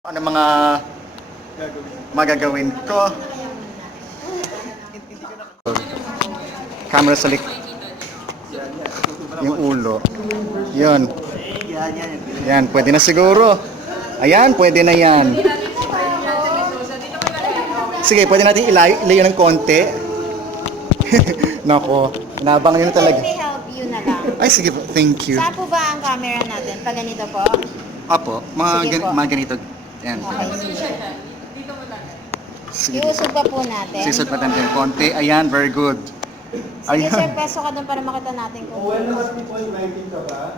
Ano magagawin ko? Camera sa yung ulo. Yun. Yan, pwede na siguro. Ayan, pwede na yan. Sige, pwede natin ilayo ng konti. Nako, nabang nyo talaga. Let me help you na lang. Ay, sige po. Thank you. Saan po ba ang camera natin? Pag ganito po? Apo, Sige po. mga ganito. Yan. Okay. Sige. Iusog pa po natin. Sisod pa natin konti. Ayan, very good. Sige sir, Ayan. peso ka doon para makita natin kung... Well, naka-3.19 ka ba?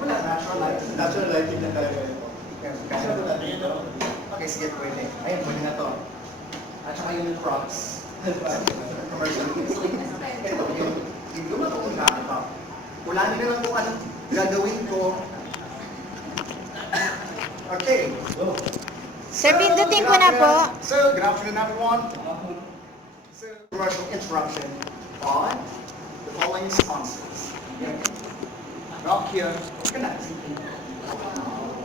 Wala, natural lighting. Natural lighting na tayo. Okay, sige, pwede. Ayun, pwede na to. At saka yung props. Commercial. Ito, yung lumatuon na ito. Wala nila lang kung anong gagawin ko. Okay. Sir, pindutin ko na po. So, good afternoon everyone. So, commercial interruption on the following sponsors. Nokia, Connect,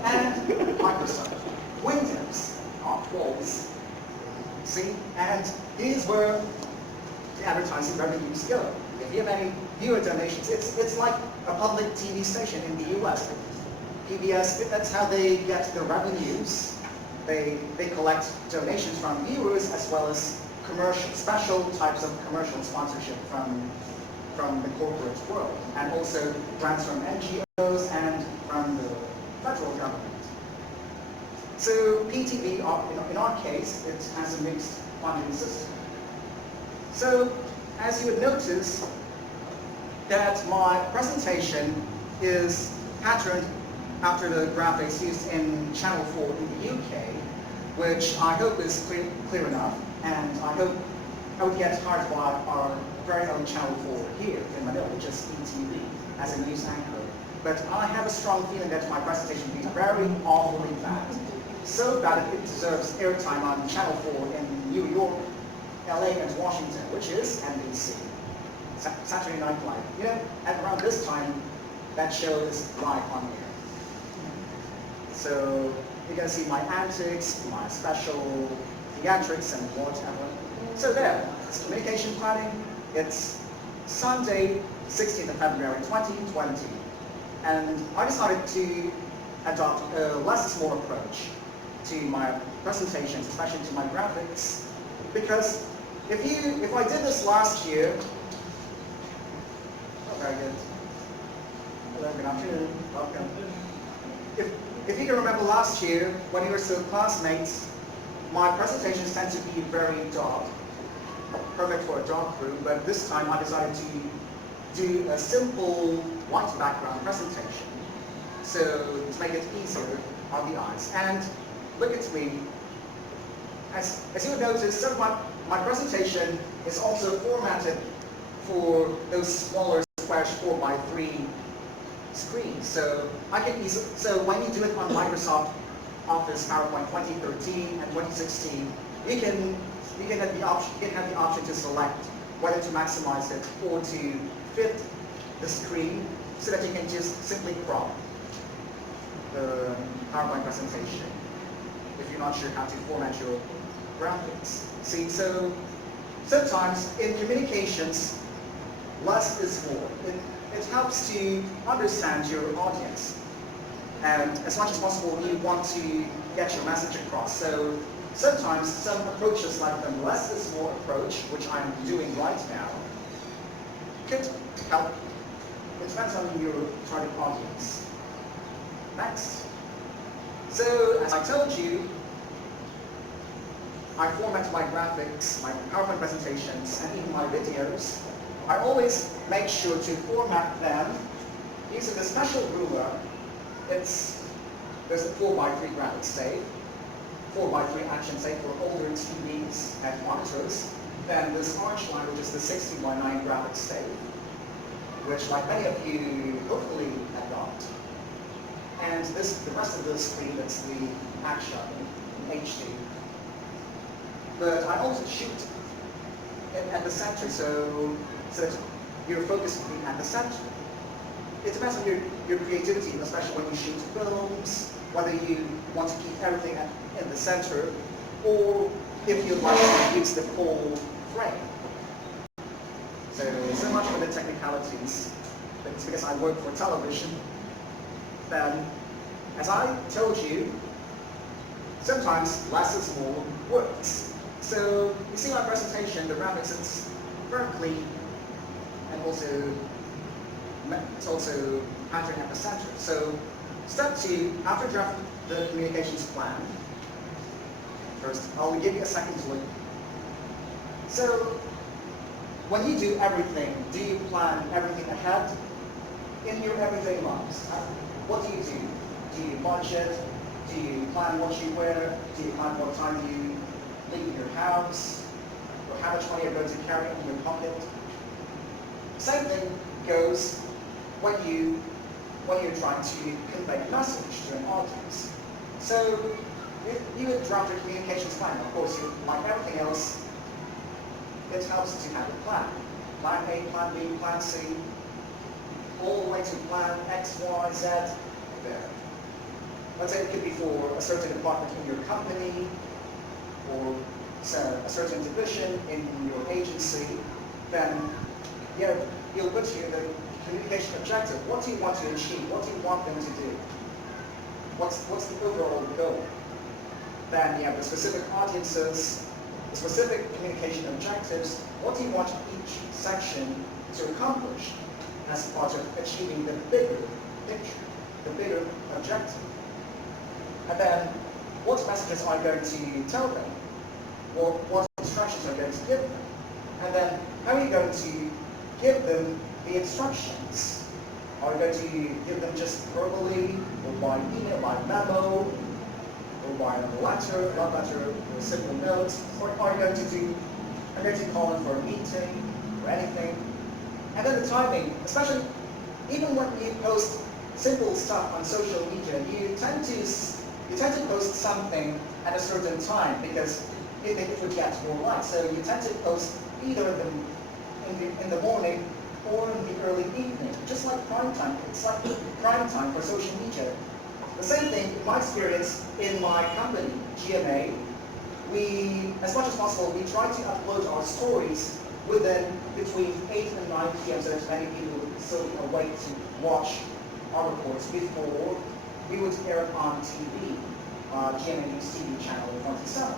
and Microsoft. Windows, walls. See, and these were the advertising revenues go. If you have any viewer donations, it's like a public TV station in the US. PBS, that's how they get the revenues. They collect donations from viewers as well as special types of commercial sponsorship from the corporate world, and also grants from NGOs and from the federal government. So PTV, in our case, it has a mixed funding system. So as you would notice, that my presentation is patterned after the graphics used in Channel 4 in the UK, which I hope is clear enough, and I hope I would get hired by our very own Channel 4 here in Manila, which is ETV, as a news anchor. But I have a strong feeling that my presentation will be very awfully bad. So bad that it deserves airtime on Channel 4 in New York, LA, and Washington, which is NBC. Saturday Night Live. You know, at around this time, that show is live on air. So you're going to see my antics, my special theatrics, and whatever. So there, it's communication planning. It's Sunday, 16th of February, 2020. And I decided to adopt a less is more approach to my presentations, especially to my graphics. Because if I did this last year, very good. Hello, good afternoon. Welcome. If you can remember last year, when we were still classmates, my presentations tend to be very dark, perfect for a dark room, but this time I decided to do a simple white background presentation, so to make it easier on the eyes. And look at me. As you would notice, some of my presentation is also formatted for those smaller square 4x3 screens. So when you do it on Microsoft Office PowerPoint 2013 and 2016, you can have the option to select whether to maximize it or to fit the screen so that you can just simply crop the PowerPoint presentation if you're not sure how to format your graphics. See, so sometimes in communications, less is more. It helps to understand your audience, and as much as possible you want to get your message across. So sometimes some approaches like the less is more approach, which I'm doing right now, could help. It depends on your target audience. Next. So as I told you, I format my graphics, my PowerPoint presentations, and even my videos. I always make sure to format them using a special ruler. There's a 4x3 graphics save, 4x3 action save for older TVs and monitors. Then this orange line, which is the 16x9 graphics save, which like many of you hopefully adopt. And the rest of the screen, that's the action in HD. But I also shoot at the center, so that your focus will be at the center. It depends on your creativity, especially when you shoot films, whether you want to keep everything in the center or if you'd like to use the full frame. So much for the technicalities. It's because I work for television. Then, as I told you, sometimes less is more works. So you see my presentation, the graphics, it's very clean, and also it's also patterned at the center. So step 2, after drafting the communications plan, first I'll give you a second to look. So when you do everything, do you plan everything ahead in your everyday lives? What do? Do you budget? Do you plan what you wear? Do you plan what time you leave your house? Or how much money you're going to carry in your pocket? Same thing goes when you're trying to convey a message to an audience. So you would draft your communications plan. Of course, like everything else, it helps to have a plan. Plan A, plan B, plan C, all the way to plan X, Y, Z, there. Let's say it could be for a certain department in your company, or a certain division in your agency. Then you'll put here the communication objective. What do you want to achieve? What do you want them to do? What's the overall goal? Then you have the specific audiences, the specific communication objectives. What do you want each section to accomplish as part of achieving the bigger picture, the bigger objective? And then what messages are you going to tell them? Or what instructions are you going to give them? And then how are you going to give them the instructions? Are you going to give them just verbally, or by email, by memo, or by a letter, love letter, or simple notes? Or are you going to call them for a meeting or anything? And then the timing, especially even when you post simple stuff on social media, you tend to post something at a certain time because it would get more likes. So you tend to post either in the morning or in the early evening, just like prime time. It's like prime time for social media. The same thing, in my experience, in my company, GMA, we, as much as possible, we try to upload our stories between 8 and 9 p.m. so that many people would still be awake to watch our reports before we would air it on TV, GMA News TV channel 27.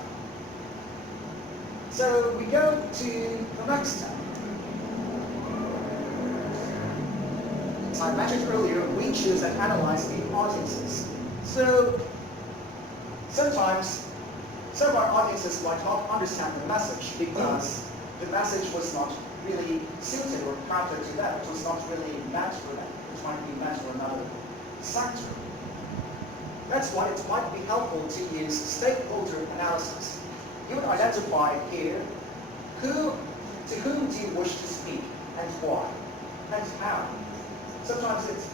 So we go to the next step. As I mentioned earlier, we choose and analyze the audiences. So sometimes some of our audiences might not understand the message because the message was not really suited or crafted to them. It was not really meant for them. It might be meant for another sector. That's why it might be helpful to use stakeholder analysis. You would identify here to whom do you wish to speak and why and how. Sometimes it's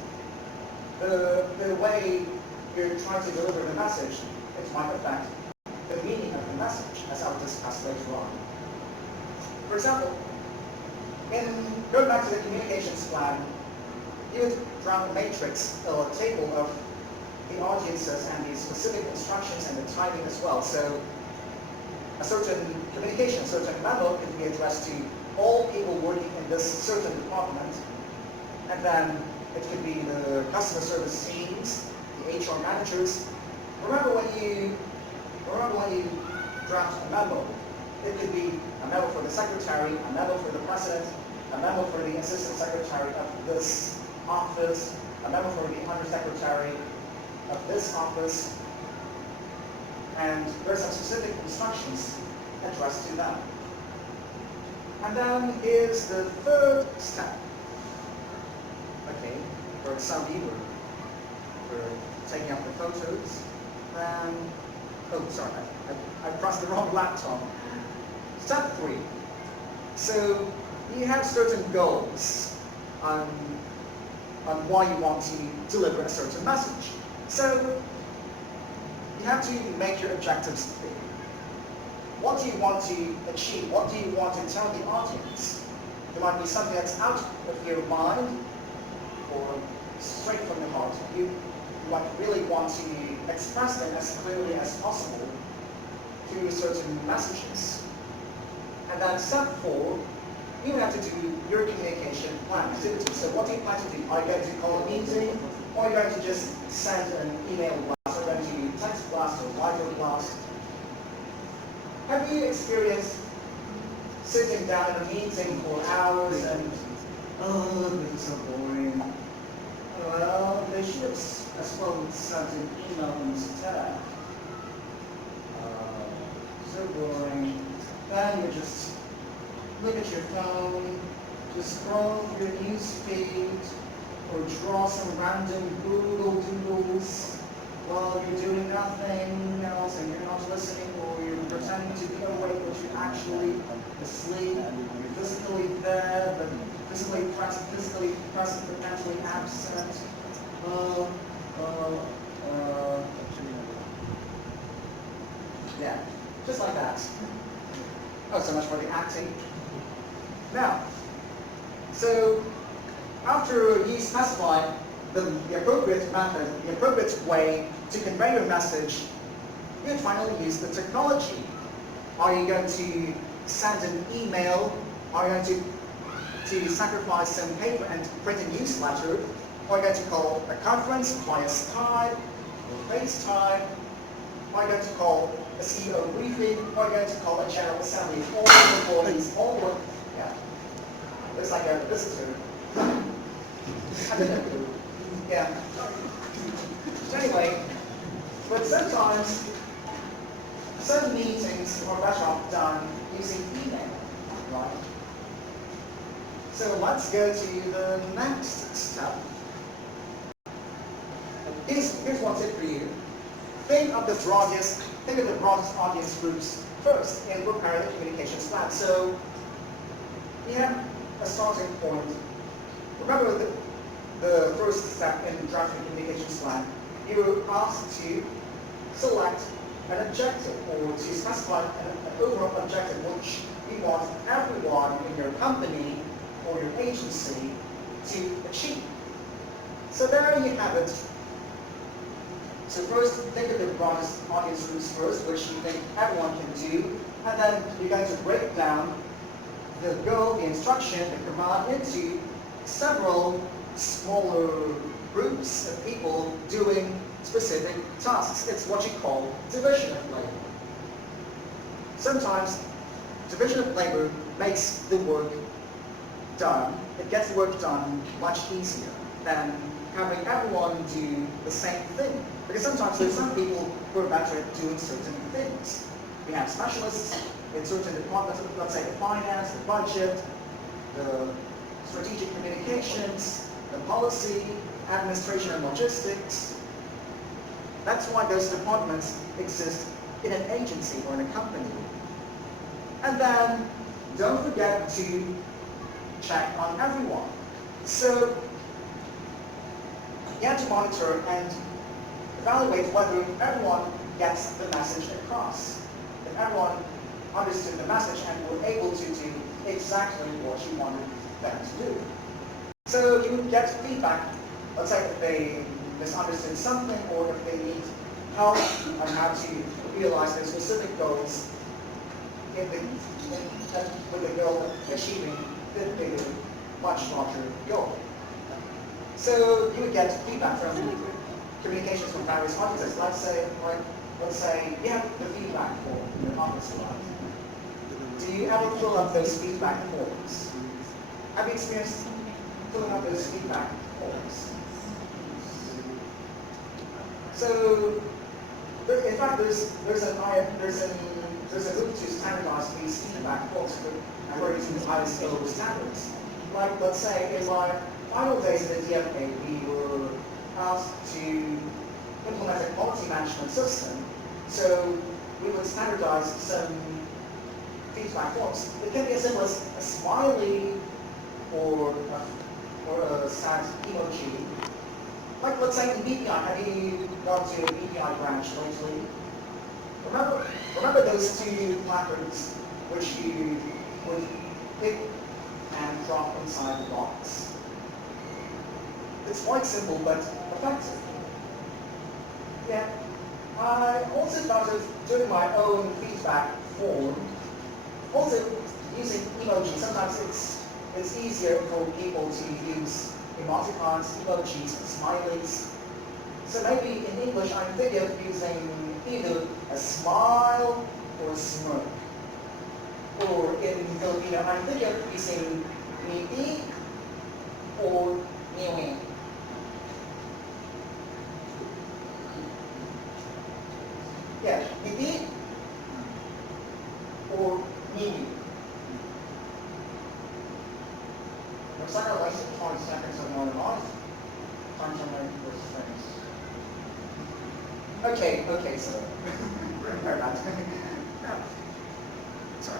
the way you're trying to deliver the message, it might affect the meaning of the message, as I'll discuss later on. For example, going back to the communications plan, you would draft a matrix or a table of the audiences and the specific instructions and the timing as well. So a certain communication, a certain memo can be addressed to all people working in this certain department. And then it could be the customer service teams, the HR managers. Remember when you draft a memo, it could be a memo for the secretary, a memo for the president, a memo for the assistant secretary of this office, a memo for the undersecretary of this office, and there are some specific instructions addressed to them. And then is the third step. Okay, for some of you, we're taking up the photos. Oh, sorry, I pressed the wrong laptop. Step 3. So you have certain goals on why you want to deliver a certain message. So you have to make your objectives clear. What do you want to achieve? What do you want to tell the audience? There might be something that's out of your mind or straight from the heart. You you really want to express them as clearly as possible through certain messages. And then step 4, you have to do your communication plan activity. So what do you plan to do? Are you going to call a meeting, or are you going to just send an email blast, or are you going to text blast or video blast? Have you experienced sitting down in a meeting for hours and, oh, it's so boring. Well, they should have as well sent an email instead. So boring. Then you just look at your phone, just scroll through your news feed, or draw some random Google doodles while you're doing nothing else and you're not listening, or you're pretending to be awake but you're actually asleep. You're physically there, but physically present but mentally absent. Yeah, just like that. Oh, so much for the acting. Now, so after you specify the appropriate method, the appropriate way to convey your message, you finally use the technology. Are you going to send an email? Are you going to sacrifice some paper and print a newsletter? Are you going to call a conference via Skype or FaceTime? Are you going to call a CEO briefing? Or are you going to call a general assembly of all the employees, all work? Yeah. Looks like a visitor. I don't know. Yeah. So anyway, but sometimes certain meetings are better off done using email, right? So let's go to the next step. Here's one tip for you. Think of the broadest audience groups first and prepare the communications plan. So we have a starting point. Remember the first step in drafting a communications plan. You were asked to select an objective or to specify an overall objective which you want everyone in your company or your agency to achieve. So there you have it. So first, think of the broadest audience groups first, which you think everyone can do, and then you're going to break down the goal, the instruction, the command into several smaller groups of people doing specific tasks. It's what you call division of labor. Sometimes division of labor makes the work done, it gets the work done much easier than having everyone do the same thing. Because sometimes there's some people who are better at doing certain things. We have specialists in certain departments, let's say the finance, the budget, the strategic communications, the policy, administration and logistics. That's why those departments exist in an agency or in a company. And then don't forget to check on everyone. So you have to monitor and evaluate whether everyone gets the message across. If everyone understood the message and were able to do exactly what you wanted them to do. So you would get feedback, let's say if they misunderstood something or if they need help on how to realize their specific goals with the goal of achieving the bigger, much larger goal. So you would get feedback from communications from various audiences. Let's say you have the feedback form in your office slide. Do you ever fill up those feedback forms? Have you experienced filling up those feedback forms? So, in fact, there's a move to standardize these feedback forms according to the ISO standards. Like, let's say in my final days in the DFA, we were asked to implement a quality management system. So we would standardize some feedback forms. It can be as simple as a smiley or a sad emoji. Like, let's say in BPI, have you gone to a BPI branch lately? Remember those two placards which you would pick and drop inside the box? It's quite simple but effective. Yeah. I also started doing my own feedback form. Also using emojis. Sometimes it's easier for people to use emoticons, emojis, smileys. So maybe in English I'm thinking of using either a smile or a smirk. Or in Filipino I'm thinking of using ngiti or niwing. Yeah, ngiti or niwi. Looks like I wasted 20 seconds of my life. Time to learn first things. Okay, so very bad. Sorry.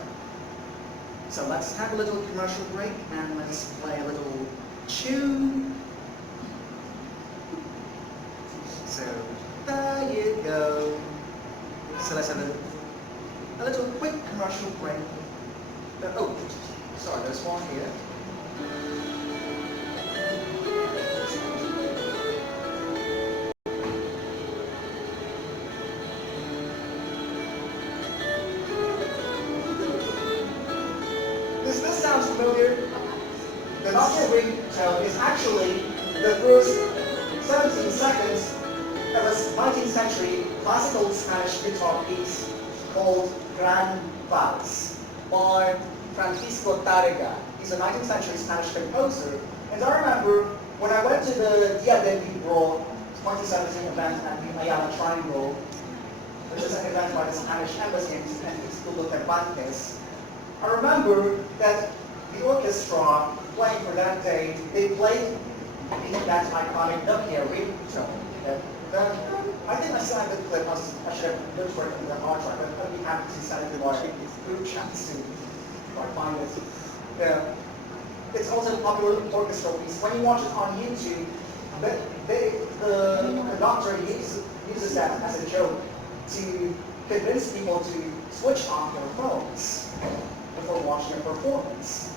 So let's have a little commercial break and let's play a little tune. So there you go. So let's have a little quick commercial break. Oh, sorry, there's one here. Does this sound familiar? The Nokia ringtone is actually the first 17 seconds of a 19th century classical Spanish guitar piece called Gran Vals by Francisco Tárrega. He's a 19th century Spanish composer. And I remember when I went to the Dia del Libro 2017 event at the Ayala Triangle, which is an event by the Spanish Embassy in Instituto Cervantes, I remember that the orchestra playing for that day, they played that iconic Nokia ringtone. I think I signed the clip. I should have looked for it in the hard drive, but I'd be happy to send it to our group chat soon if I find it. Yeah. It's also a popular orchestral piece. When you watch it on YouTube, the conductor uses that as a joke to convince people to switch off their phones before watching a performance.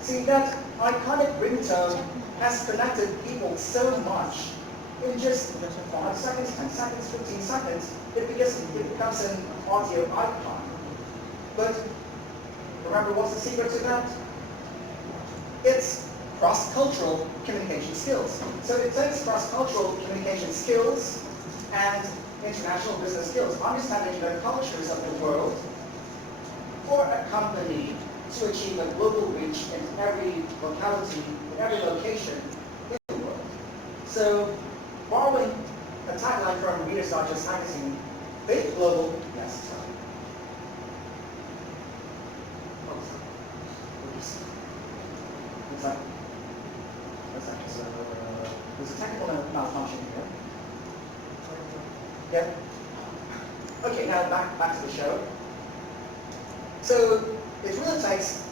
See, that iconic ringtone has connected people so much. In just 5 seconds, 10 seconds, 15 seconds, it becomes an audio icon. But remember what's the secret to that? It's cross-cultural communication skills. So it takes cross-cultural communication skills and international business skills, understanding the cultures of the world, for a company to achieve a global reach in every locality, in every location in the world. So, borrowing a tagline from Reader's Digest magazine, think global, yes, sorry. There's a technical malfunction here. Yep. Okay, now back to the show. So it really takes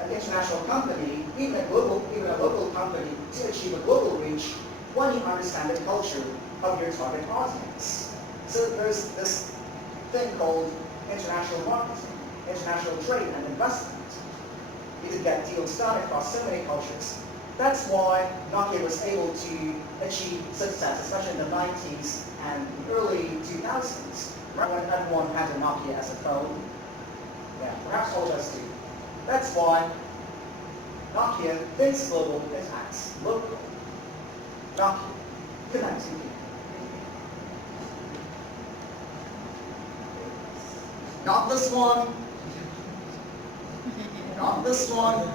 an international company, even a local company, to achieve a global reach when you understand the culture of your target audience. So there's this thing called international marketing, international trade and investment. You could get deals done across so many cultures. That's why Nokia was able to achieve success, especially in the 90s and early 2000s. Remember when everyone had a Nokia as a phone? Yeah, perhaps all of us do. That's why Nokia thinks global and acts local. Nokia, connecting people. Not this one. Not this one.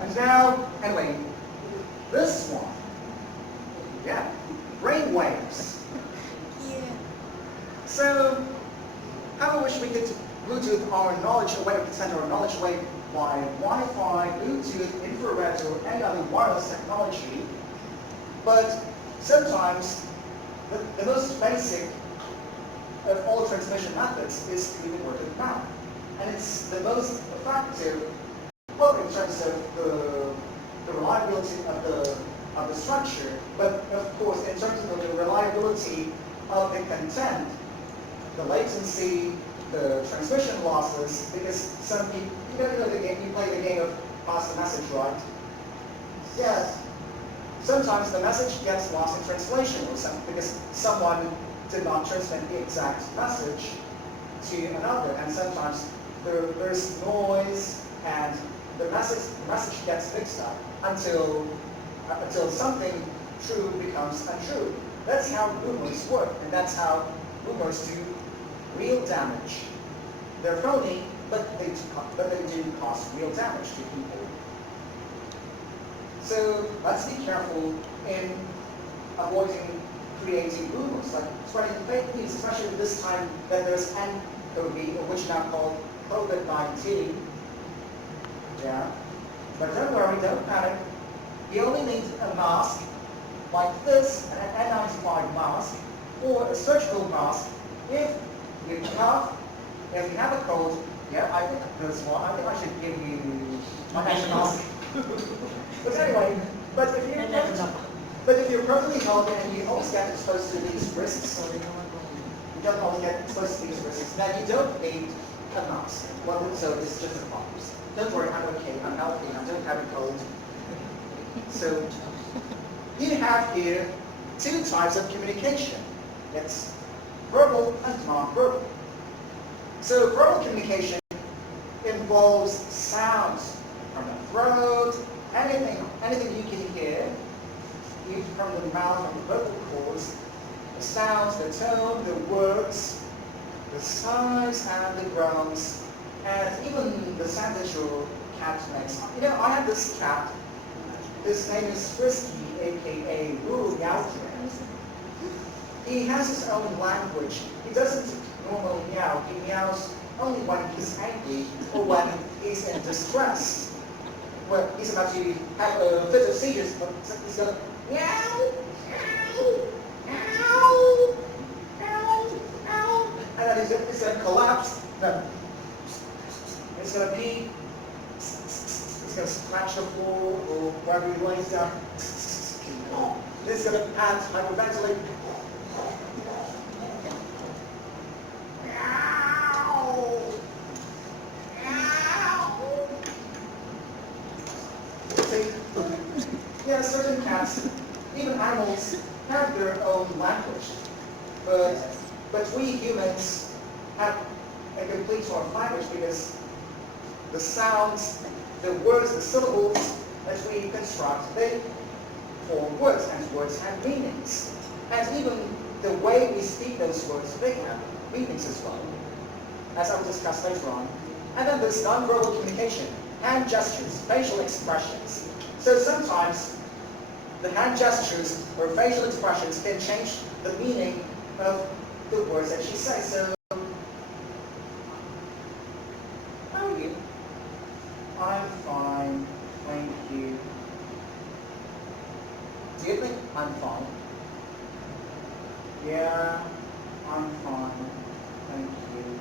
And now, anyway, this one. Yeah, brain waves. Yeah. So, how I wish we could Bluetooth our knowledge away, we could send our knowledge away by Wi-Fi, Bluetooth, infrared, or any other wireless technology. But sometimes, the most basic of all transmission methods is through the word of mouth. And it's the most effective, both in terms of the reliability of the structure, but of course in terms of the reliability of the content, the latency, the transmission losses, because some people, you know the game, you play the game of pass the message, right? Yes. sometimes the message gets lost in translation or something because someone did not transmit the exact message to another, and sometimes there's noise and the message gets mixed up until something true becomes untrue. That's how rumors work, and that's how rumors do real damage. They're phony, but they do cause real damage to people. So let's be careful in avoiding creating rumors, like spreading fake news, especially this time that there's nCoV, or which now called COVID-19. Yeah, but don't worry, don't panic. You only need a mask like this, an N95 mask, or a surgical mask if you cough, if you have a cold. Yeah, I think this one. I think I should give you my mask. But anyway, but if you're perfectly healthy and you always get exposed to these risks, you don't always get exposed to these risks, then you don't need a mask. Well, so it's just a virus. Don't worry, I'm okay, I'm healthy, I don't have a cold. So you have here two types of communication. It's verbal and non-verbal. So verbal communication involves sounds from the throat, anything you can hear, from the mouth, from the vocal cords, the sounds, the tone, the words, the sighs and the groans, and even the sound that your cat makes. You know, I have this cat. His name is Frisky, aka Rural Meowdren. He has his own language. He doesn't normally meow. He meows only when he's angry or when he's in distress. Well, he's about to have a fit of seizures, but he's going to meow, meow, meow, meow, meow, and then he's going to collapse. Then it's going to pee. It's going to scratch the floor or wherever he lays down. It's going to pant, hyperventilate. Yeah, certain cats, even animals, have their own language. But we humans have a complete sort of language because the sounds, the words, the syllables that we construct, they form words, and words have meanings. And even the way we speak those words, they have meanings as well, as I will discuss later on. And then there's non-verbal communication, hand gestures, facial expressions. So sometimes the hand gestures or facial expressions can change the meaning of the words that she says. So, how are you? I'm fine, thank you. Do you think I'm fine? Yeah, I'm fine, thank you.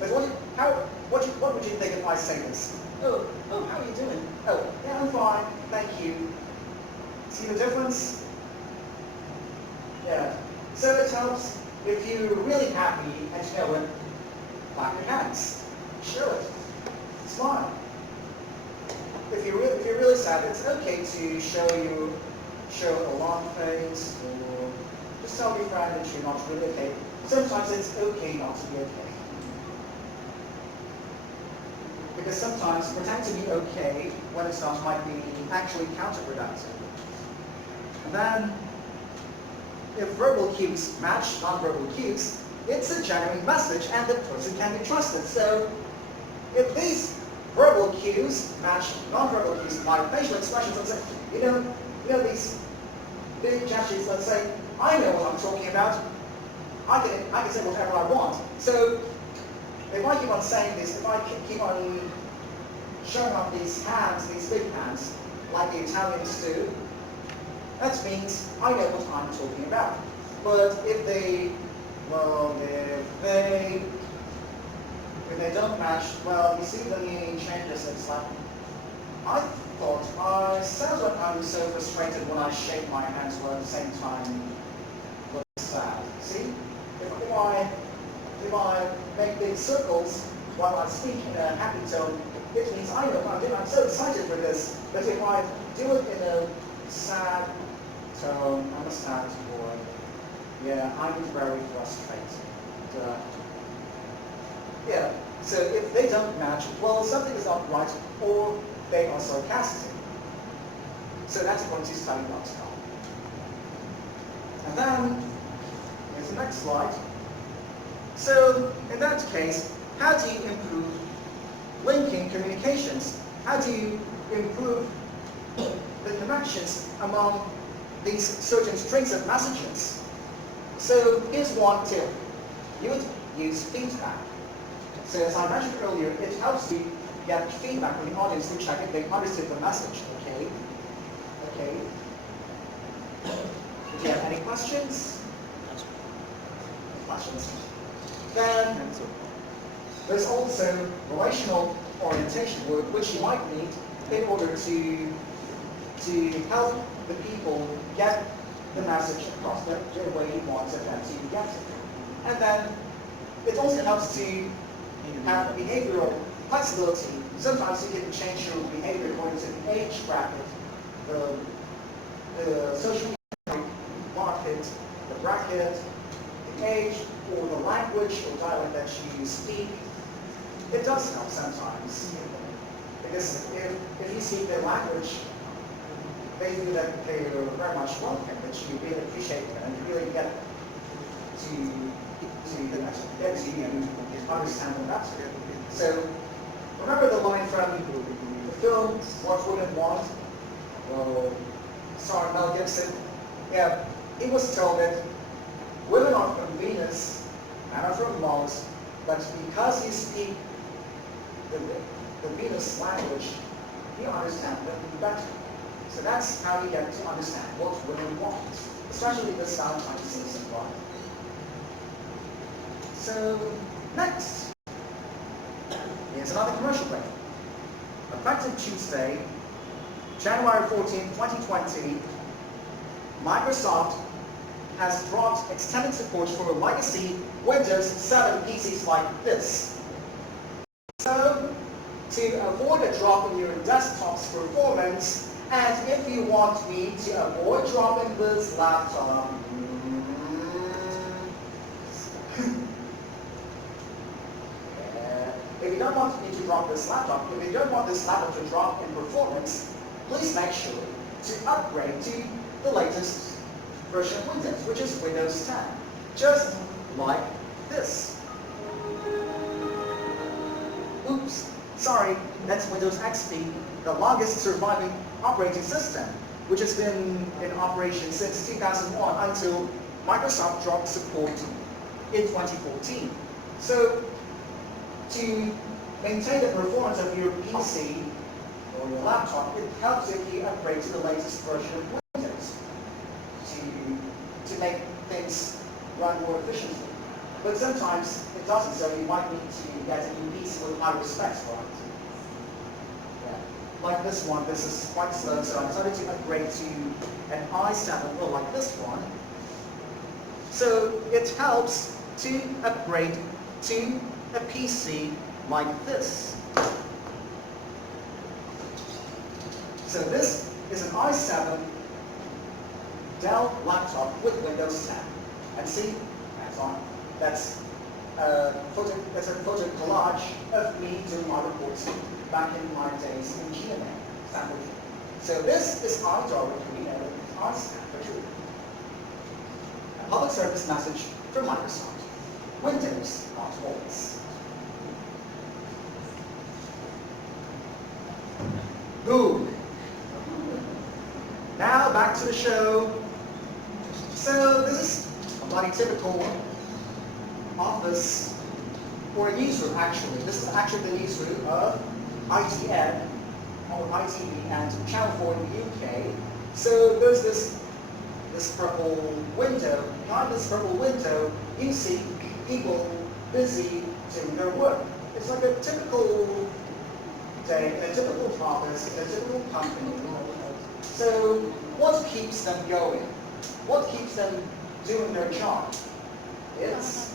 But what would you think if I say this? Oh, how are you doing? Oh, yeah, I'm fine, thank you. See the difference? Yeah. So it helps if you're really happy and you know it, clap your hands. Show it. Smile. If you're really sad, it's okay to show a long face, or just tell your friend that you're not really okay. Sometimes it's okay not to be okay. Because sometimes pretending to be okay when it's not might be actually counterproductive. And then, if verbal cues match non-verbal cues, it's a genuine message and the person can be trusted. So, if these verbal cues match non-verbal cues like facial expressions, let's say, you know these big gestures, let's say, I know what I'm talking about. I can say whatever I want. So, if I keep on saying this, if I keep on showing off these hands, these big hands, like the Italians do, that means I know what I'm talking about. But if they don't match, well, you see the meaning changes. It's like, I thought, sounds like I'm so frustrated when I shake my hands while at the same time look sad. See? If I make big circles while I speak in a happy tone, it means I know what I'm doing. I'm so excited for this. But if I do it in a sad tone. I'm a sad boy. Yeah, I'm very frustrated. Yeah, so if they don't match, well, something is not right, or they are sarcastic. So that's going to study lifestyle. And then, here's the next slide. So, in that case, how do you improve linking communications? How do you improve the connections among these certain strings of messages? So, here's one tip. You would use feedback. So as I mentioned earlier, it helps you get feedback from the audience to check if they understood the message, okay? Okay. Do you have any questions? Questions? Then there's also relational orientation work, which you might need in order to help the people get the message across the way you want them to get it. And then it also helps to have behavioral flexibility. Sometimes you can change your behavior according to the age bracket, the social market, the bracket, the age, or the language or dialect that you speak. It does help sometimes. Because if you speak their language, they feel that they are very much welcome, that you really appreciate them, and you really get to understand them better. So remember the line from the film What Women Want? Well, starring Mel Gibson. Yeah, he was told that women are from Venus and are from Mars, but because you speak the Venus language, you understand them better. So that's how you get to understand what women want, especially this Valentine's season, right? So, next, here's another commercial break. Effective Tuesday, January 14, 2020, Microsoft has dropped extended support for legacy Windows 7 PCs like this. So, to avoid a drop in your desktop's performance, and if you want me to avoid dropping this laptop, if you don't want me to drop this laptop, if you don't want this laptop to drop in performance, please make sure to upgrade to the latest version of Windows, which is Windows 10. Just like this. Oops, sorry, that's Windows XP, the longest surviving operating system, which has been in operation since 2001 until Microsoft dropped support in 2014. So, to maintain the performance of your PC or your laptop, it helps if you upgrade to the latest version of Windows to make things run more efficiently. But sometimes it doesn't, so you might need to get a new PC with higher specs for it. Yeah. Like this one, this is quite slow, so I decided to upgrade to an i7, or like this one. So it helps to upgrade to a PC like this. So this is an i7 Dell laptop with Windows 10. And see, that's on. That's a photo collage of me doing my reports back in my days in GMA, Stanford. So this is our directory, and it's our Stanford. A public service message from Microsoft. Windows, not always. Boom. Now back to the show. So this is a bloody typical office or a newsroom actually. This is actually the newsroom of ITN or ITV and Channel 4 in the UK. So there's this purple window. Behind this purple window, you see people busy doing their work. It's like a typical day in a typical office, in a typical company. So what keeps them going? What keeps them doing their job? It's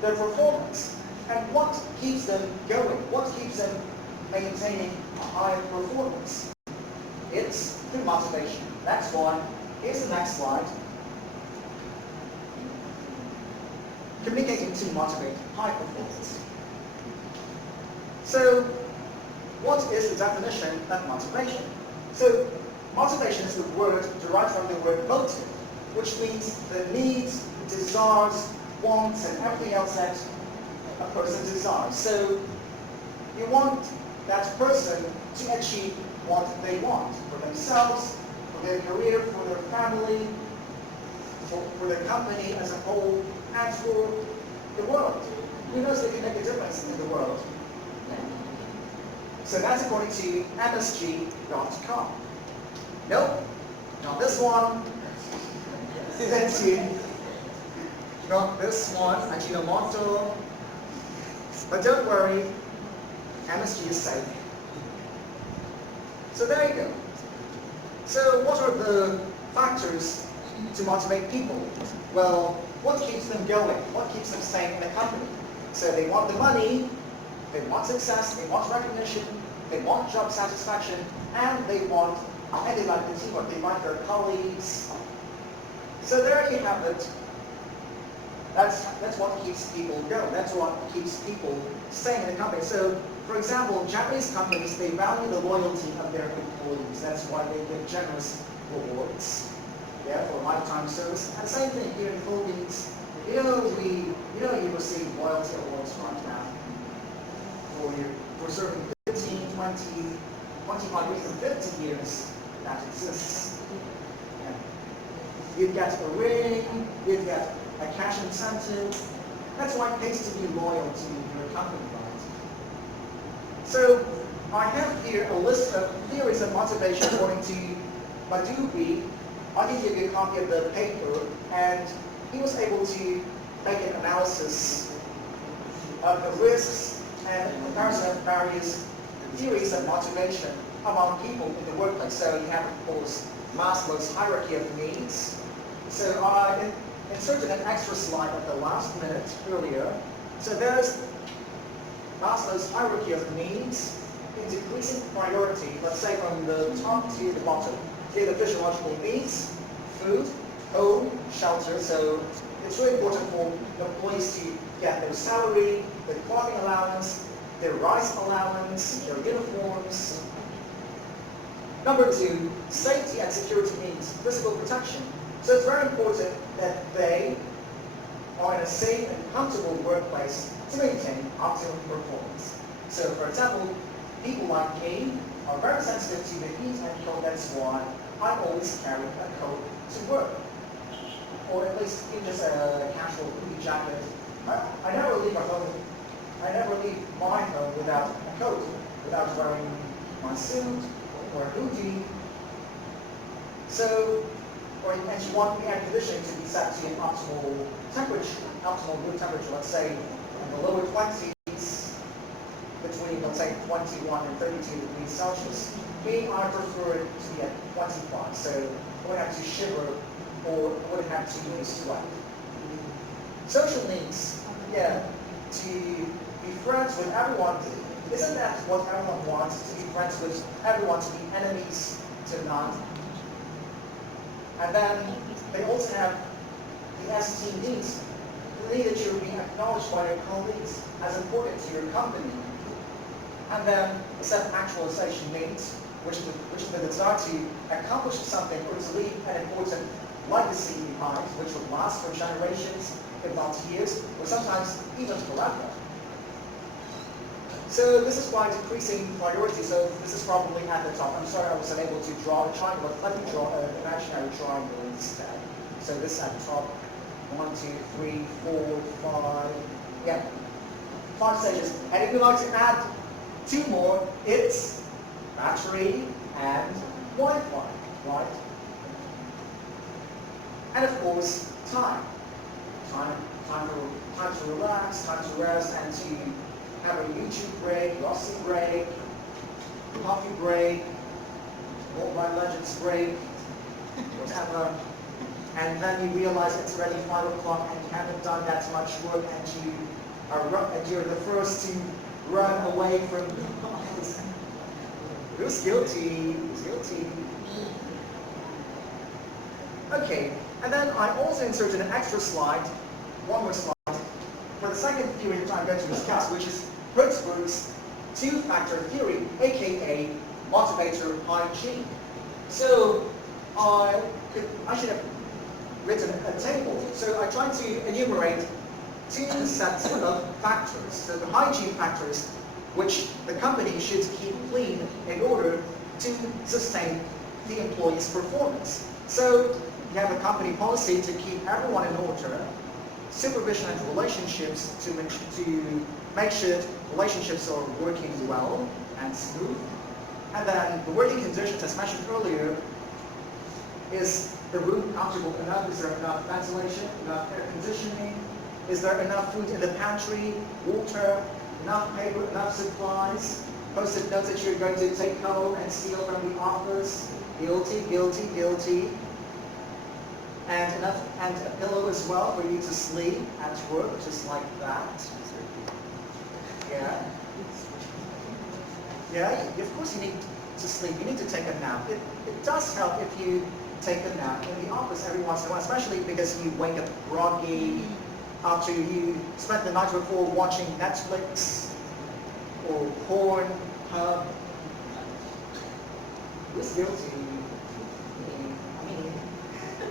their performance. And what keeps them going? What keeps them maintaining a high performance? It's through motivation. Next one. Here's the next slide. Communicating to motivate high performance. So, what is the definition of motivation? So, motivation is the word derived from the word motive, which means the needs, desires, wants, and everything else that a person desires. So, you want that person to achieve what they want for themselves, for their career, for their family, for their company as a whole, and for the world. Who knows they can make a difference in the world? So that's according to MSG.com. Nope, not this one. That's you. Not this one, Ajinomoto. But don't worry, MSG is safe. So there you go. So what are the factors to motivate people? Well, what keeps them going? What keeps them staying in the company? So they want the money, they want success, they want recognition, they want job satisfaction, and they like the teamwork, they like their colleagues. So there you have it. That's what keeps people going. That's what keeps people staying in the company. So, for example, Japanese companies, they value the loyalty of their employees. That's why they give generous rewards, yeah, for lifetime service. And same thing here in the Philippines. You receive loyalty awards right now for serving 15, 20, 25 years, and 50 years that exists. Yeah. You get a ring, you get a cash incentive. That's why it pays to be loyal to your company, right? So I have here a list of theories of motivation according to Madubi. I can give you a copy of the paper, and he was able to make an analysis of the risks and comparison of various theories of motivation among people in the workplace. So you have, of course, Maslow's hierarchy of needs. So I inserted an extra slide at the last minute earlier. So there's Maslow's hierarchy of needs in decreasing priority, let's say from the top to the bottom. Here the physiological needs, food, home, shelter. So it's really important for employees to get their salary, their clothing allowance, their rice allowance, their uniforms. Number two, safety and security needs, physical protection. So it's very important that they are in a safe and comfortable workplace to maintain optimum performance. So for example, people like me are very sensitive to the heat and cold. That's why I always carry a coat to work. Or at least even just a casual hoodie jacket. I never leave my home. I never leave my home without a coat, without wearing my suit or a hoodie. So, and you want the air conditioning to be set to an optimal temperature, optimal room temperature, let's say in the lower 20s, between, let's say, 21 and 32 degrees Celsius. Me, I prefer it to be at 25, so I wouldn't have to shiver or I wouldn't have to really sweat. Social needs, yeah, to be friends with everyone. Isn't that what everyone wants? To be friends with everyone, to be enemies to none? And then they also have the ST needs, the need that you're being acknowledged by your colleagues as important to your company. And then the self-actualization needs, which is the desire to accomplish something or to leave an important legacy behind, which will last for generations, if not years, or sometimes even forever. So this is why decreasing priority, so this is probably at the top. I'm sorry I wasn't able to draw a triangle, but let me draw an imaginary triangle instead. So this is at the top, 1, 2, 3, 4, 5, yeah, 5 stages. And if you'd like to add 2 more, it's battery and Wi-Fi, right? And of course, time. Time to relax, time to rest, and to have a YouTube break, Rossi break, coffee break, Mobile Legends break, whatever. And then you realize it's already 5 o'clock and you haven't done that much work, and you're the first to run away from the office. Who's guilty? Who's guilty? Okay, and then I also inserted an extra slide, one more slide, for the second theory that I'm going to discuss, which is Hertzberg's two-factor theory, aka motivator hygiene. So I should have written a table. So I tried to enumerate two sets of factors. So the hygiene factors, which the company should keep clean in order to sustain the employee's performance. So you have a company policy to keep everyone in order, supervision and relationships to make sure relationships are working well and smooth. And then the working conditions, as mentioned earlier, is the room comfortable enough? Is there enough ventilation, enough air conditioning? Is there enough food in the pantry, water, enough paper, enough supplies? Post-it notes that you're going to take home and steal from the office? Guilty, guilty, guilty. And a pillow as well for you to sleep at work, just like that. Yeah. Yeah, of course you need to sleep. You need to take a nap. It does help if you take a nap in the office every once in a while, especially because you wake up groggy after you spent the night before watching Netflix or porn, PUP. Who's guilty?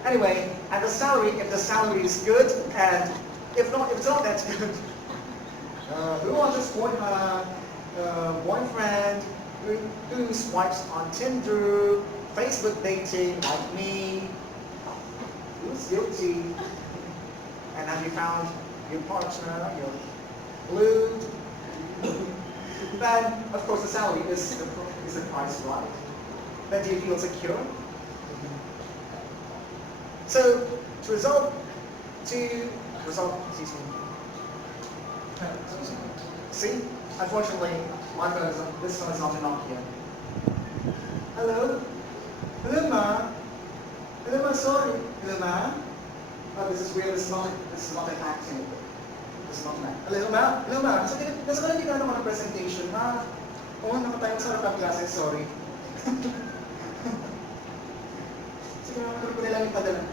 Anyway, and the salary, if the salary is good, and if it's not that good, who wants to support boyfriend who swipes on Tinder, Facebook dating like me? Who's guilty? And have you found your partner, your glued? Then, of course, the salary is the price right. Then do you feel secure? So, excuse me. See, unfortunately, my phone is this phone is not a Nokia. Hello? Hello, ma? Hello, ma, sorry. Hello, ma? Oh, this is weird, this is not an acting. This is not an act. Hello, ma? Hello, ma? So, nasa ka lang hindi ka naman ng presentation, ma? Oo, nakatayong sa harap ng klase, sorry. Sige, nakatulog ko nilang ipadala.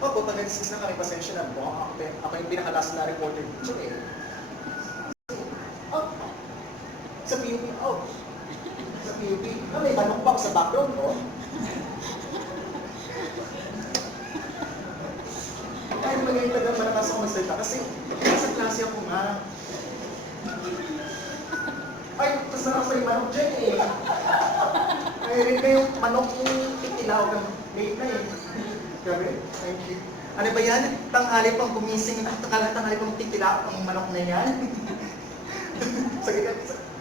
Opo, pag nag-6 na kami, pasensya na po. Ako yung pinakalas na reporter dito eh. Oh, sa PUP, oh. Sa PUP. May manok pa sa background ko. Ay, magaling talaga malakas ako magsalita kasi sa klase ako nga. Ay, mas na ako yung manok dyan eh. Ay, rin na yung manok yung itilaw ng late na eh. Grabe, thank you. Ano ba yan? Tanghali pang gumising, tanghali pang titila ang manok na yan.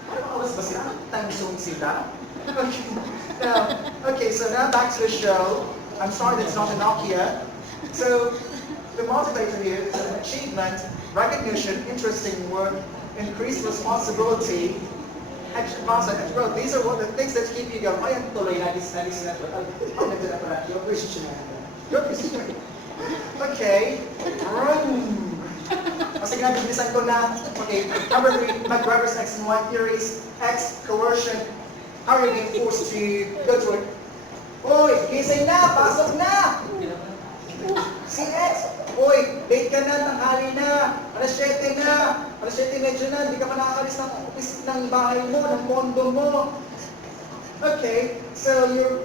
Ano oras ba sila? Time zone sila? Okay, so now back to the show. I'm sorry that's not a Nokia. So, the motivator here is an achievement, recognition, interesting work, increased responsibility, extra concept, and growth. These are what the things that keep you going. Ay, ang tuloy na this network. Ay, nandun na pala. You're Christian. Okay. Sige na, bibilisan ko na. Okay, number 3, McGregor's X and Y theories. X, coercion. How are you being forced to go to it? Uy, gising na! Pasok na! Si X, uy, late ka na, tanghali na. Alas 7 na. Alas 7 medyo na. Hindi ka pa nakakalis ng office ng bahay mo, ng condo mo. Okay, so you're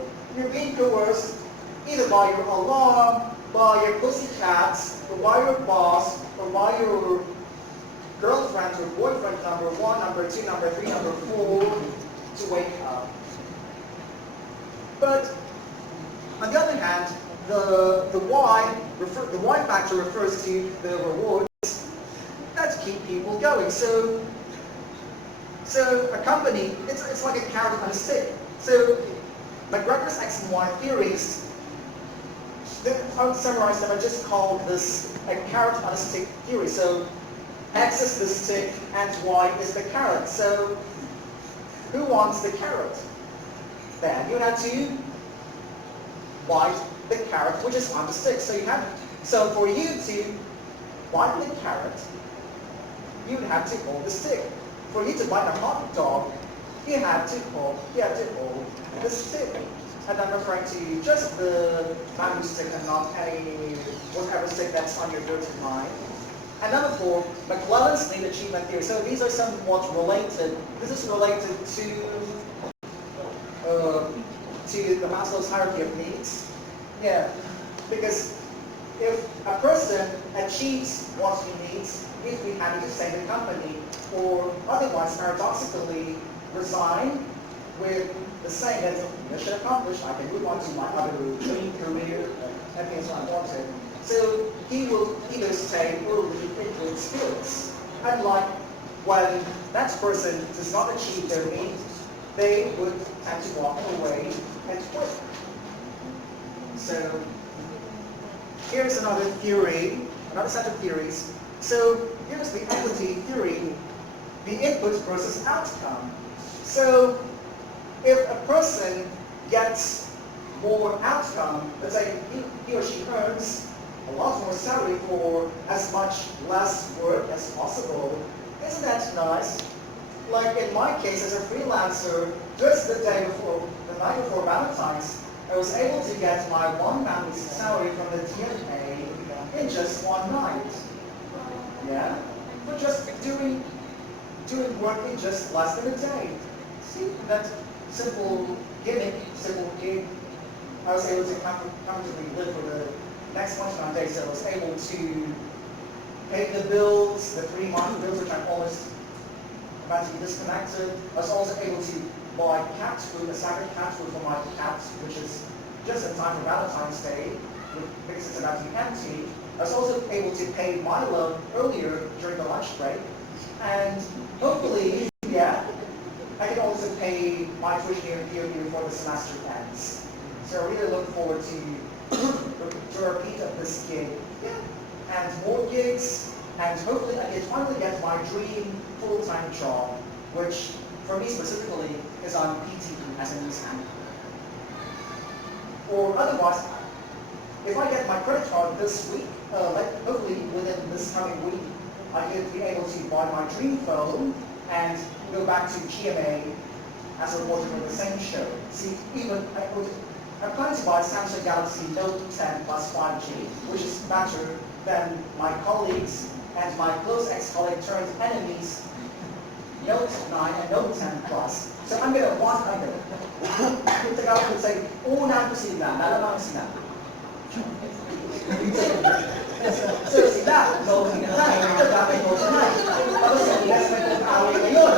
being coerced either by your alarm, by your pussycats, or by your boss, or by your girlfriend or boyfriend number 1, number 2, number 3, number 4 to wake up. But on the other hand, the Y factor refers to the rewards that keep people going. So a company, it's like a carrot on a stick. So McGregor's X and Y theories, I would summarize them. I just call this a carrot on a stick theory. So X is the stick and Y is the carrot. So who wants the carrot? Then you have to bite the carrot which is on the stick. So for you to bite the carrot, you would have to hold the stick. For you to bite a hot dog, he had to hold the stick. And I'm referring to just the bamboo stick and not any whatever stick that's on your dirty mind. And number 4, McClellan's need achievement theory. So these are somewhat related. This is related to the Maslow's hierarchy of needs. Yeah, because if a person achieves what he needs, he'd be happy to stay in the company, or otherwise, paradoxically, resign with the saying that mission accomplished, I can move on to my other dream career, everything's what I wanted. So he will either stay or leave in good spirits. Unlike when that person does not achieve their needs, they would tend to walk away and quit. So here's another theory, another set of theories. So here's the equity theory, the input versus outcome. So if a person gets more outcome, let's say he or she earns a lot more salary for as much less work as possible, isn't that nice? Like in my case as a freelancer, just the night before Valentine's, I was able to get my 1 month's salary from the TMA in just one night. Yeah? For just doing work in just less than a day. See, that simple gimmick, simple gig, I was able to comfortably live for the next 21 days. So I was able to pay the bills, the 3-month bills, which I'm almost about to be disconnected. I was also able to buy cat food, a sack of cat food for my cats, which is just in time for Valentine's Day, because it's about to be empty. I was also able to pay my loan earlier during the lunch break. And hopefully, yeah, I can also pay my tuition here in PUP before the semester ends. So I really look forward to a repeat of this gig. Yeah. And more gigs, and hopefully I can finally get my dream full-time job, which for me specifically is on PTE as a news anchor. Or otherwise, if I get my credit card this week, hopefully within this coming week, I could be able to buy my dream phone and go back to GMA as a reporter for the same show. See, I'm planning to buy Samsung Galaxy Note 10 plus 5G, which is better than my colleagues and my close ex-colleague turned enemies, Note 9 and Note 10 plus. So I'm going to want, yung Tagalog would say, unahan ko sila, lalaman sila. So sila, Note 9, dapat Note 9. Tapos yung investment ng away ngayon,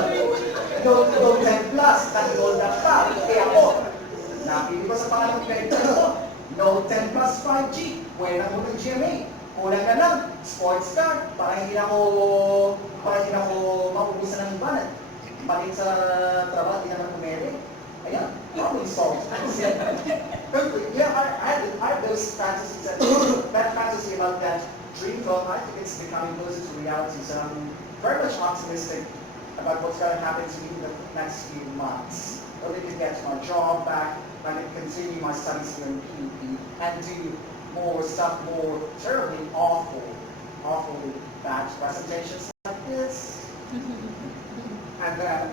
Note 10 plus, nag-gold up pa. Kaya ako, napili ko sa pangalang credit ko, Note 10 plus 5G, buwan mo ng GMA. Kulang na lang, sports car, para hindi na ako maubusan ng banat. Balik sa trabaho, hindi naman kumere. Ayan, problem solved. Yeah, I had those fantasies, that fantasy about that dream phone. I think it's becoming closer to reality, so I'm very much optimistic about what's going to happen to me in the next few months. Hopefully I can get my job back, I can continue my studies here in PUP, and do more stuff, more terribly awfully bad presentations like this. And then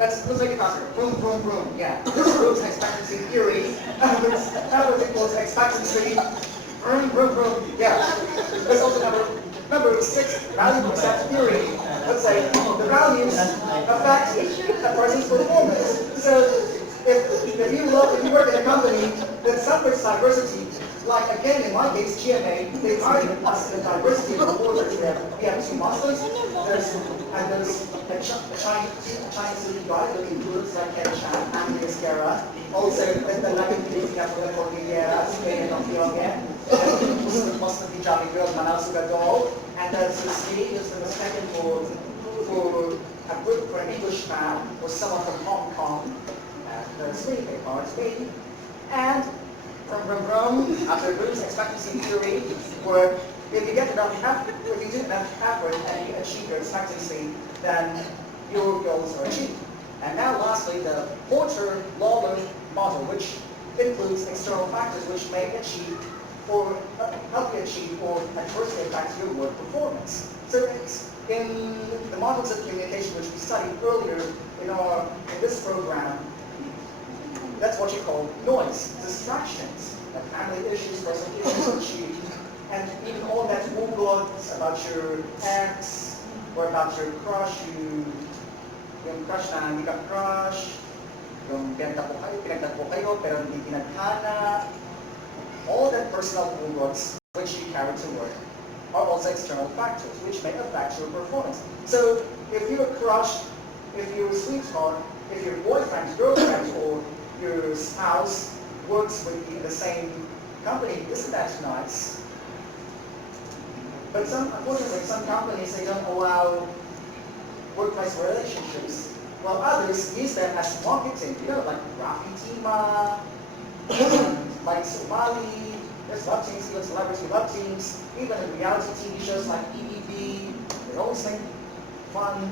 let's make it faster. Boom, boom, boom. Yeah. This proves expectancy theory. That was equals expectancy. Boom, boom, boom. Yeah. There's also number 6, value percent theory. Let's say the values affect a person's performance. So if you work in a company that suffers diversity, like again in my case GMA, they target us in the diversity of reporters. We have 2 Muslims, there's a Chinese looking guy looking good like Ken Chan, Andy Esquerra. Also the Latin Filipina for the Cordillera, Spain and Ethiopia. Muslim hijabi girl Manal Sugadol, and there's this me who's the second for an Englishman or someone from Hong Kong. There's me, it's me. And from Rome, after Bruce's expectancy theory, where if you get enough effort, if you do enough effort and you achieve your expectancy, then your goals are achieved. And now lastly, the Porter-Lawler model, which includes external factors which may achieve or help you achieve or adversely affect your work performance. So it's in the models of communication which we studied earlier in this program, that's what you call noise, distractions, like family issues, personal issues, and even all that woeblogs about your ex or about your crush, yung crush na hindi ka crush, yung pinagtagpo kayo pero hindi pinagkana, all that personal woeblogs which you carry to work are also external factors which may affect your performance. So if your crush, if your sweetheart, if your boyfriend, girlfriend, or your spouse works with you in the same company, isn't that nice? But unfortunately, some companies, they don't allow workplace relationships, while others use them as marketing, like Rafi Tima, like Somali, there's love teams, even celebrity love teams, even in reality TV shows like PUP, they always make fun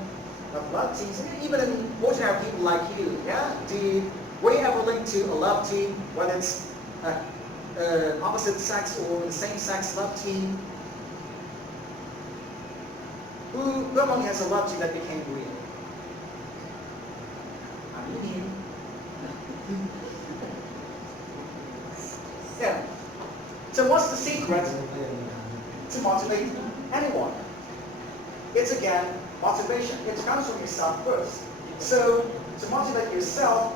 of love teams, even in ordinary people like you, yeah? Were you ever linked to a love team, whether it's opposite sex or the same sex love team? Who among you has a love team that became real? I mean you. Yeah. So what's the secret to motivate anyone? It's again motivation. It comes from yourself first. So to motivate yourself,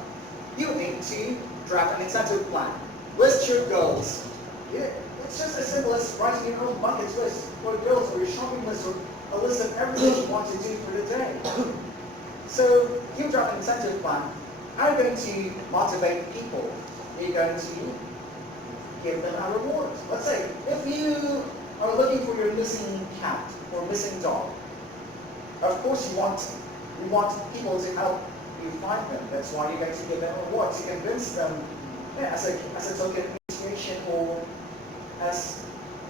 you need to draft an incentive plan. List your goals. It's just as simple as writing your own bucket list or goals or your shopping list or a list of everything you want to do for the day. So you draft an incentive plan. How are you going to motivate people? Are you going to give them a reward? Let's say if you are looking for your missing cat or missing dog, of course you want people to help you find them. That's why you're going to give them rewards to convince them as a token of appreciation or as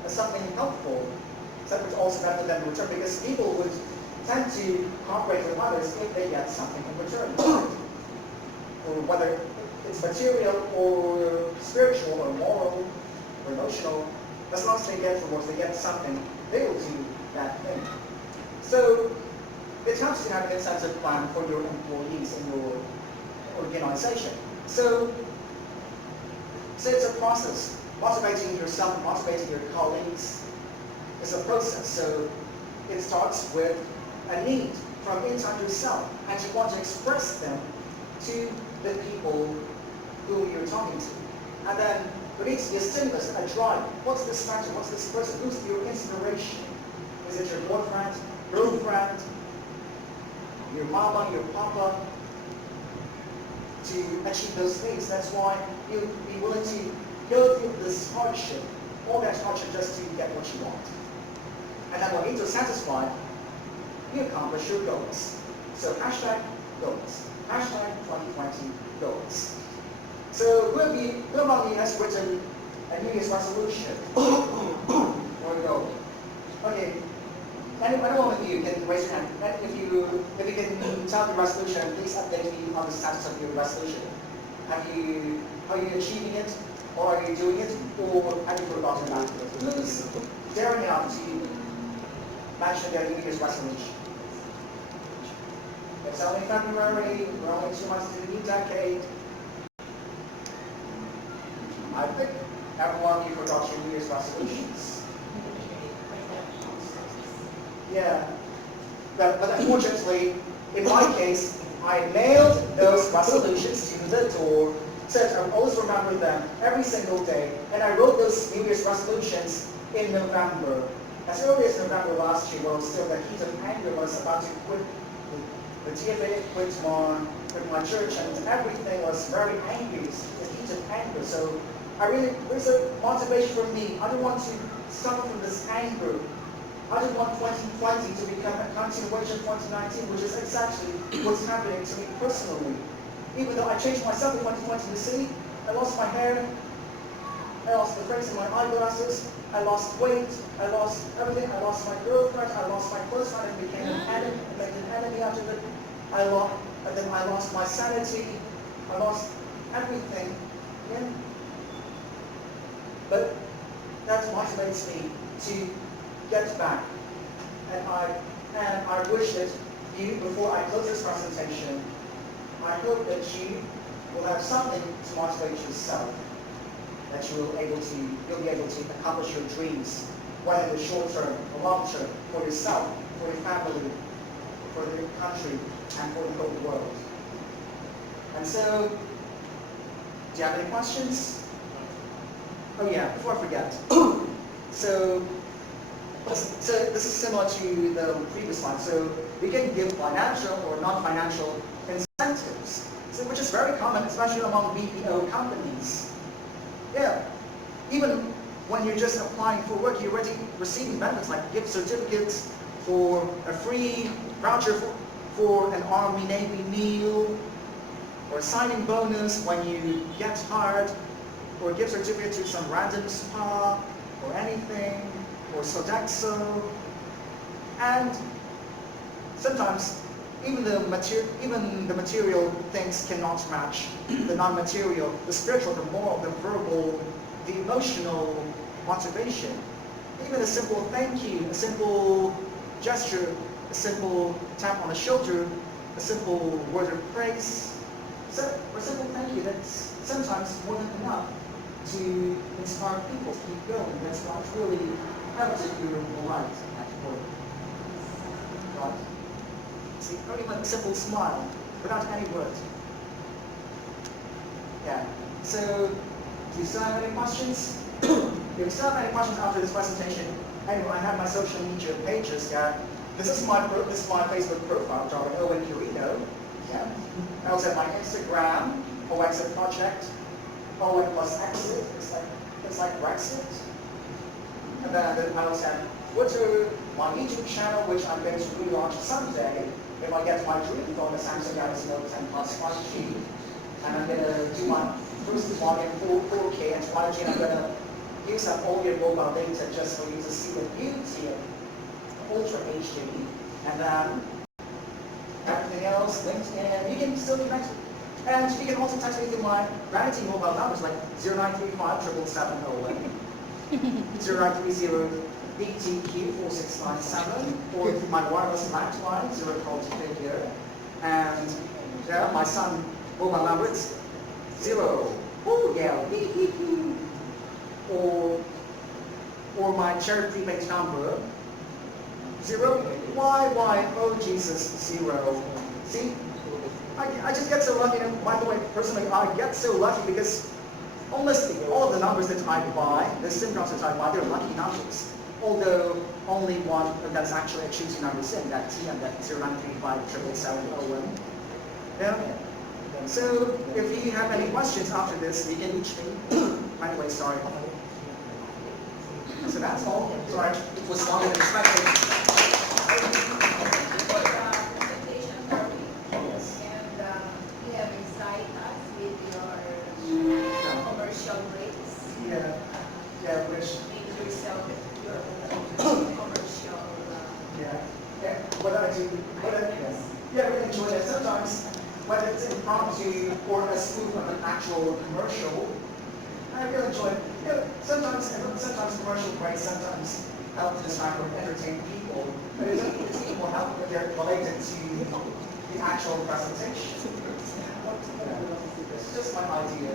something helpful. That would also benefit them in return, because people would tend to cooperate with others if they get something in return. Or whether it's material or spiritual or moral or emotional, as long as they get rewards, they get something, they will do that thing. So it helps to have an incentive plan for your employees in your organization. So it's a process. Motivating yourself, motivating your colleagues is a process. So it starts with a need from inside yourself, and you want to express them to the people who you're talking to. And then there needs to be a stimulus, a drive. What's this factor? What's this person? Who's your inspiration? Is it your boyfriend, girlfriend, your mama, your papa? To achieve those things, that's why you'll be willing to go through this hardship, all that hardship just to get what you want. And then when you're satisfied, you accomplish your goals. So hashtag goals. Hashtag 2020 goals. So who among you has written a New Year's resolution or goal? Okay. Anyone of you can raise your hand. If you can tell the resolution, please update me on the status of your resolution. Are you achieving it, or are you doing it, or have you forgotten about it? Who's daring out to mention their New Year's resolution? It's only February, we're only 2 months into the new decade. I think everyone of you forgot your New Year's resolutions. Yeah, but unfortunately, in my case, I nailed those resolutions to the door, so I always remember them every single day, and I wrote those New Year's resolutions in November. As early as November last year, when I was still in the heat of anger, when I was about to quit the TFA, quit my church, and everything was very angry, the heat of anger. So there's a motivation for me. I don't want to suffer from this anger. I just want 2020 to become a continuation of 2019, which is exactly what's happening to me personally. Even though I changed myself in 2020 in the city, I lost my hair, I lost the frames in my eyeglasses, I lost weight, I lost everything, I lost my girlfriend, I lost my close friend and became an enemy after that. And then I lost my sanity, I lost everything. Yeah. But that motivates me to get back. And I wish that you, before I close this presentation, I hope that you will have something to motivate yourself, that you'll be able to accomplish your dreams, whether in the short term or long term, for yourself, for your family, for the country, and for the whole world. And so, do you have any questions? Oh yeah, before I forget. So this is similar to the previous slide. So we can give financial or non-financial incentives, so, which is very common, especially among BPO companies. Yeah, even when you're just applying for work, you're already receiving benefits like gift certificates for a free voucher for an Army Navy meal, or a signing bonus when you get hired, or a gift certificate to some random spa, or anything, or Sodexo. And sometimes even the material things cannot match the non-material, the spiritual, the moral, the verbal, the emotional motivation. Even a simple thank you, a simple gesture, a simple tap on the shoulder, a simple word of praise, or a simple thank you, that's sometimes more than enough to inspire people to keep going. That's not really helps if you're polite at work. Right? See, only with a simple smile, without any words. Yeah. So, do you still have any questions? If you still have any questions after this presentation, anyway, I have my social media pages. Yeah. This is my Facebook profile, Darwin Owen Curino. Yeah. I also have my Instagram, OXit Project, Owen plus Exit. It's like Brexit. And then I also have Twitter, my YouTube channel, which I'm going to relaunch someday if I get my dream from the Samsung Galaxy Note 10 Plus 5G. And I'm going to do my first vlog in 4K and 5G, and I'm going to use up all your mobile data just for you to see the beauty of Ultra HD. And then everything else, LinkedIn, you can still connect. And you can also text me through my Vanity mobile numbers like 0935 77701. 0930 BTQ 4697, or my wireless landline 0 and yeah, my son mobile number is 0 or my charity prepaid number 0 oh Jesus 0. See, I just get so lucky. And by the way, personally, I get so lucky because almost all of the numbers that I buy, the SIM cards that I buy, they're lucky numbers. Although only one that's actually a choosing number SIM, that TM, that 0935 77701. Yeah. So if you have any questions after this, you can reach me. By the way, sorry. So that's all. Sorry, it was longer than expected. Yeah, which make yourself your own commercial. Yeah, what I do, really enjoy it. Sometimes when it's impromptu or a spoof of an actual commercial, I really enjoy it. Sometimes commercial breaks sometimes help to distract or entertain people, but it's equal help if they're related to the actual presentation. It's just my idea.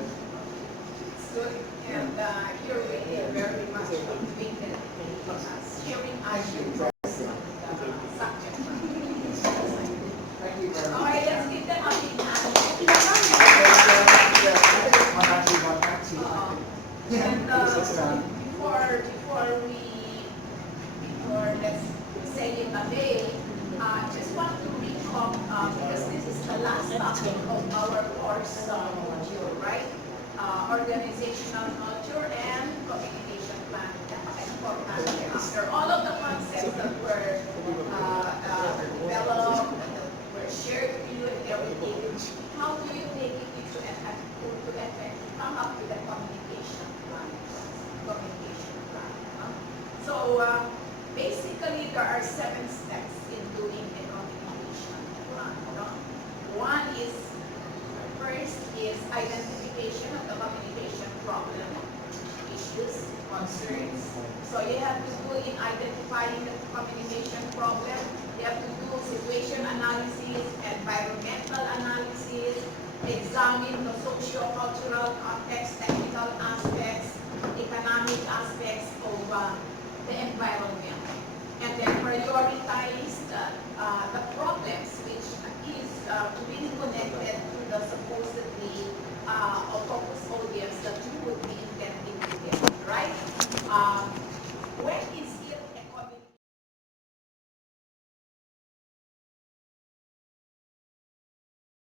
Good. And here we are very much motivated sharing ideas on the subject. Thank you very much. All right, let's give them a big hand. And before let's say it a day, just want to recap because this is the last topic of our course module, right? Organizational culture and communication plan. After all of the concepts that were developed, that were shared with you and everything, how do you take it into effect to come up with a communication plan? So basically, there are 7 steps in doing a communication plan. One is, first is identification of the communication problem, issues, concerns. So you have to do in identifying the communication problem, you have to do situation analysis, environmental analysis, examine the socio-cultural context, technical aspects, economic aspects of the environment. And then prioritize